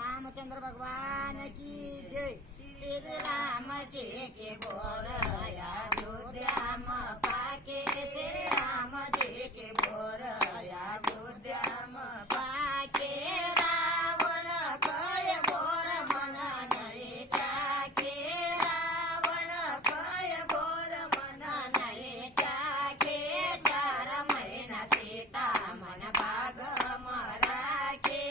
रामचंद्र भगवान की जय। श्री राम जी के बोर अयोध्या में पाके, श्री राम जी के बोर अयोध्या में पाके। रावण कय बोर मन नहीं चाके, रावण कय बोर मन नहीं चाके। 4 महीना सीता मन बाग मरा के,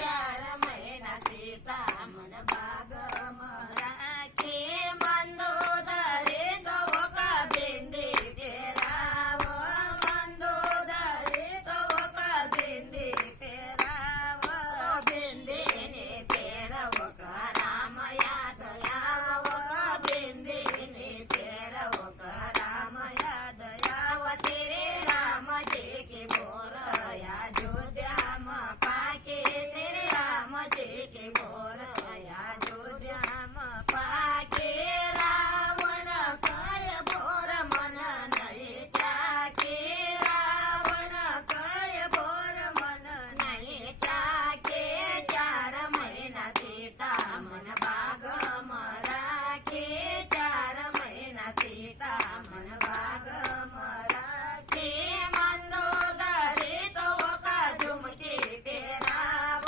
4 महीना सीता मन बाग मरा के। मंदोदरी तो का बिंदी पेराव, मंदोदरी तो का बिंदी पेराव, बिंदी ने पेरव का राम याद आव, बिंदी ने पेरव का राम याद आव। श्री राम जी के बोर अयोध्या में पाके, श्री राम जी के बोर अयोध्या में पाके। रावण कय बोर मन नहीं चाके, रावण कय बोर मन नहीं चाके। 4 महीना सीता मन बाग मरा के, 4 महीना सीता मन बाग मरा के। मंदोदरी तो का झुमकी पेराव,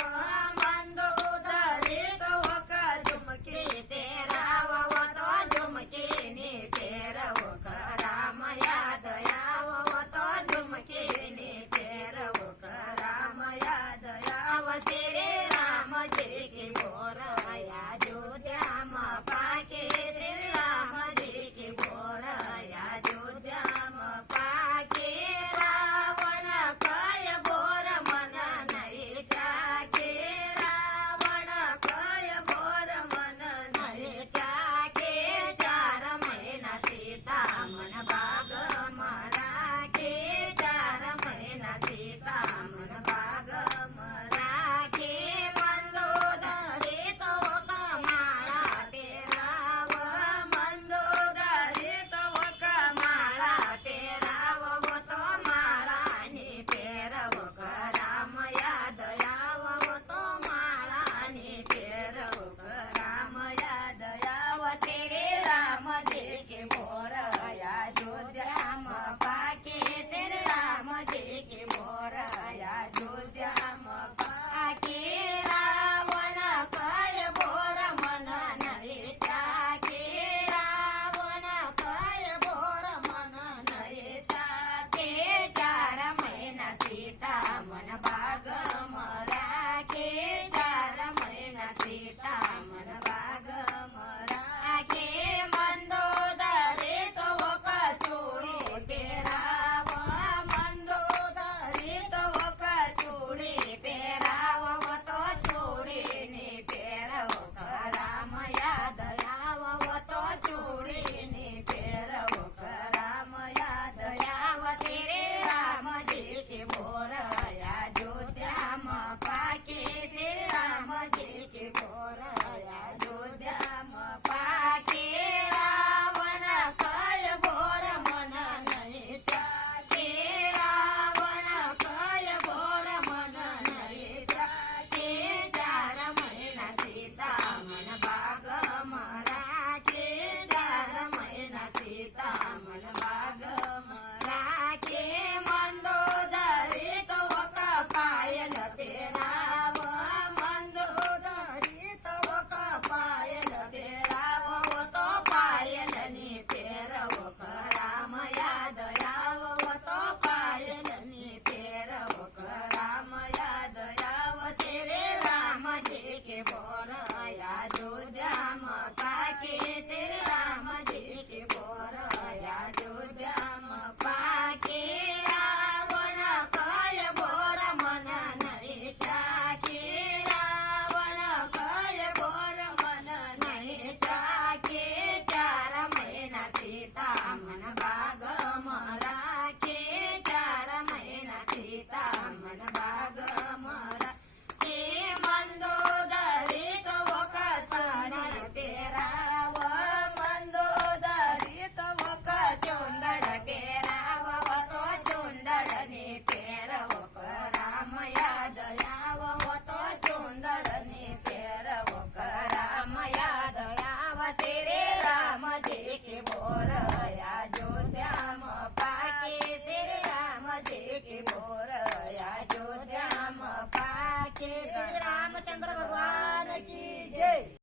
मंदोदरी तो का झुमकी पेराव, वो तो झुमकी ने पेरव का राम याद आव, वो तो झुमकी ने पेरव का राम याद आव। श्री राम जी के बोर अयोध्या में पाके, श्री राम जी के बोर अयोध्या में पाके। रावण कय बोर मन नहीं चाके, रावण कय बोर मन नहीं चाके। 4 महीना सीता मन बाग मरा के, 4 महीना सीता मन बाग मरा के। मंदोदरी तो का माला पेराव, मंदोदरी तो का माला पेराव, वो तो माला ने पेरव का राम याद आव, वो तो माला ने पेरव का राम याद आव। श्री राम जी के बोर अयोध्या में पाके, श्री राम जी के बोर अयोध्या में पाके। रावण कय बोर मन नहीं चाके, रावण कय बोर मन नहीं चाके। 4 महीना सीता मन बाग मरा के, 4 महीना सीता मन बाग मरा के। मंदोदरी तो का चूड़ी पेराव, मंदोदरी तो का चूड़ी पेराव, वो तो चूड़ी ने पेरव का राम याद आव, वो तो चूड़ी ने पेरव का राम याद आव। श्री राम जी के बोर अयोध्या में पाके, श्री राम जी के बोर अयोध्या में पाके। रावण कय बोर मन नहीं चाके, रावण कय बोर मन नहीं चाके। 4 महीना सीता मन बाग मरा के, 4 महीना सीता मन बाग मरा के। मंदोदरी तो का पायल पेराव, मंदोदरी तो का पायल पेराव, वो तो पायल ने पेरव का राम याद आव, वो तो पायल ने पेरव का राम याद आव। श्री राम जी के बोर अयोध्या में पाके, श्री राम जी के बोर अयोध्या में पाके। रावण कय बोर मन नहीं चाके, रावण कय बोर मन नहीं चाके। 4 महीना सीता मन बाग मरा के, 4 महीना सीता मन बाग मरा के। मंदोदरी तो શ્રી રામજી કી બોરયા જોધ્યામ પાકે શ્રી રામજી કી બોરયા જોધ્યામ પાકે શ્રી રામચંદ્ર ભગવાન કી જય